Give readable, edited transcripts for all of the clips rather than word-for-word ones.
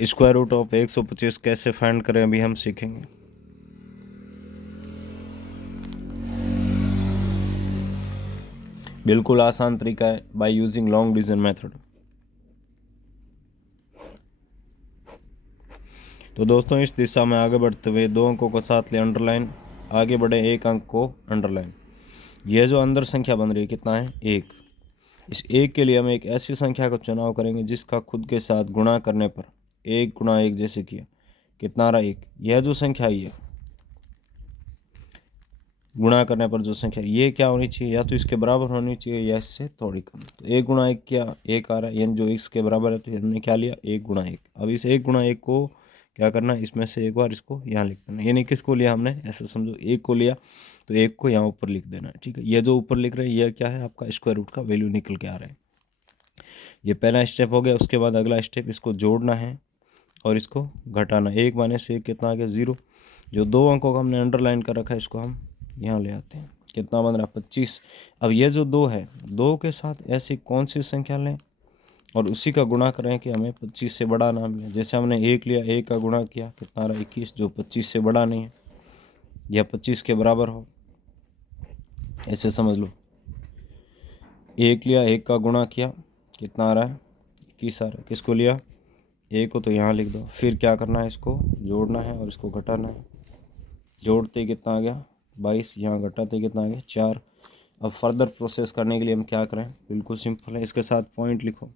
Square root of 125 कैसे find करें अभी हम सीखेंगे। बिल्कुल आसान तरीका है, by using long division method. तो दोस्तों इस दिशा में आगे बढ़ते हुए 2 अंकों को साथ ले अंडरलाइन, आगे बढ़े 1 अंक को अंडरलाइन। यह जो अंदर संख्या बन रही है कितना है 1। इस 1 के लिए हम एक ऐसी संख्या का चुनाव करेंगे जिसका खुद के साथ गुणा करने पर 1 गुणा 1 जैसे किया कितना आ रहा 1। यह जो संख्या है गुणा करने पर जो संख्या ये क्या होनी चाहिए, या तो इसके बराबर होनी चाहिए या इससे थोड़ी कम। तो 1 गुणा 1 क्या 1 आ रहा है, यानी जो इसके बराबर है, तो हमने क्या लिया 1 गुणा 1। अब इस 1 गुणा 1 को क्या करना है, इसमें से एक बार इसको यहाँ लिख देना, यानी किसको लिया हमने, ऐसे समझो 1 को लिया तो 1 को यहाँ ऊपर लिख देना है। ठीक है, ये जो ऊपर लिख रहे हैं यह क्या है, आपका स्क्वायर रूट का वैल्यू निकल के आ रहा है। ये पहला स्टेप हो गया। उसके बाद अगला स्टेप इसको जोड़ना है और इसको घटाना। 1 माइनस से 1 कितना आ गया 0। जो 2 अंकों का हमने अंडरलाइन कर रखा है इसको हम यहाँ ले आते हैं, कितना बन रहा है 25। अब ये जो 2 है, 2 के साथ ऐसी कौन सी संख्या लें और उसी का गुणा करें कि हमें 25 से बड़ा ना मिले। जैसे हमने 1 लिया, 1 का गुणा किया कितना रहा 21, जो 25 से बड़ा नहीं है या 25 के बराबर हो, ऐसे समझ लो। 1 लिया, 1 का गुणा किया कितना आ रहा है 21 आ रहा है। किसको लिया 1 को, तो यहाँ लिख दो। फिर क्या करना है, इसको जोड़ना है और इसको घटाना है। जोड़ते कितना आ गया 22, यहाँ घटाते कितना आ गया 4। अब फर्दर प्रोसेस करने के लिए हम क्या करें, बिल्कुल सिंपल है, इसके साथ पॉइंट लिखो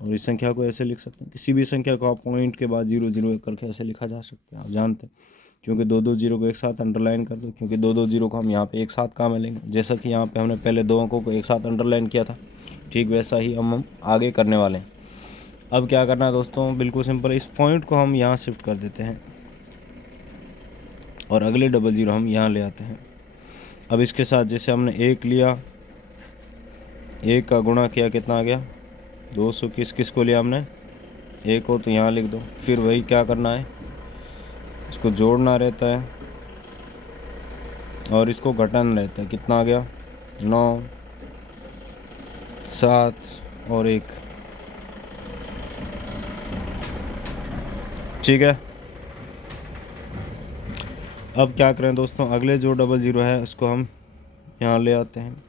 और इस संख्या को ऐसे लिख सकते हैं। किसी भी संख्या को आप पॉइंट के बाद 0 0 करके ऐसे लिखा जा सकते हैं, आप जानते हैं। क्योंकि 2 2 0 को एक साथ अंडरलाइन कर दो, क्योंकि 2 2 0 को हम यहाँ पे एक साथ काम में लेंगे। जैसा कि यहाँ पे हमने पहले 2 अंकों को एक साथ अंडरलाइन किया था, ठीक वैसा ही हम आगे करने वाले हैं। अब क्या करना है दोस्तों, बिल्कुल सिंपल, इस पॉइंट को हम यहाँ शिफ्ट कर देते हैं और अगले 0 0 हम यहाँ ले आते हैं। अब इसके साथ जैसे हमने 1 लिया, 1 का गुणा किया कितना आ गया 221। किसको लिया हमने 1 को, तो यहाँ लिख दो। फिर वही क्या करना है, इसको जोड़ना रहता है और इसको घटाना रहता है। कितना आ गया 9 7 और 1। ठीक है, अब क्या करें दोस्तों, अगले जो 0 0 है उसको हम यहाँ ले आते हैं।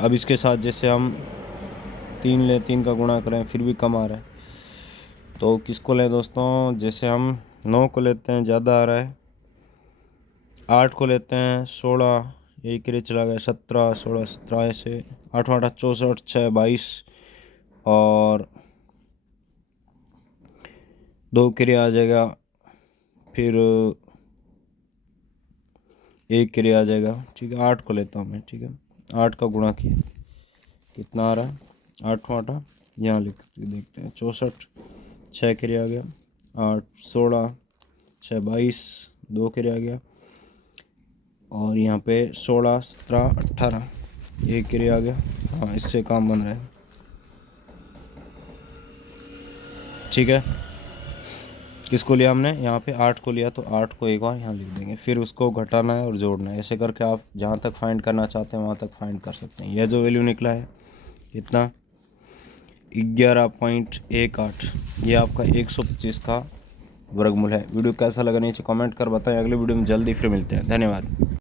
अब इसके साथ जैसे हम 3 ले, 3 का गुणा करें फिर भी कम आ रहा है, तो किसको लें दोस्तों, जैसे हम 9 को लेते हैं, ज़्यादा आ रहा है। 8 को लेते हैं, 16, एक के लिए चला गया 17 16 17, ऐसे 8 8 64 6 22 और 2 के लिए आ जाएगा। फिर 1 के लिए आ जाएगा। ठीक है, 8 को लेता हूँ मैं। ठीक है, 8 का गुणा किया कितना आ रहा है 8 8 यहाँ लिख देखते हैं 64, 6 के लिए आ गया 8 16 6 22, 2 के लिए आ गया और यहाँ पे 16 17 18, 1 के लिए आ गया। हाँ, इससे काम बन रहा है। ठीक है, किसको लिया हमने यहाँ पे 8 को लिया, तो 8 को एक बार यहाँ लिख देंगे। फिर उसको घटाना है और जोड़ना है। ऐसे करके आप जहाँ तक फाइंड करना चाहते हैं वहाँ तक फाइंड कर सकते हैं। यह जो वैल्यू निकला है कितना 11.18, ये आपका 125 का वर्गमूल है। वीडियो कैसा लगा नीचे कमेंट कर बताएं। अगले वीडियो में जल्दी फिर मिलते हैं। धन्यवाद।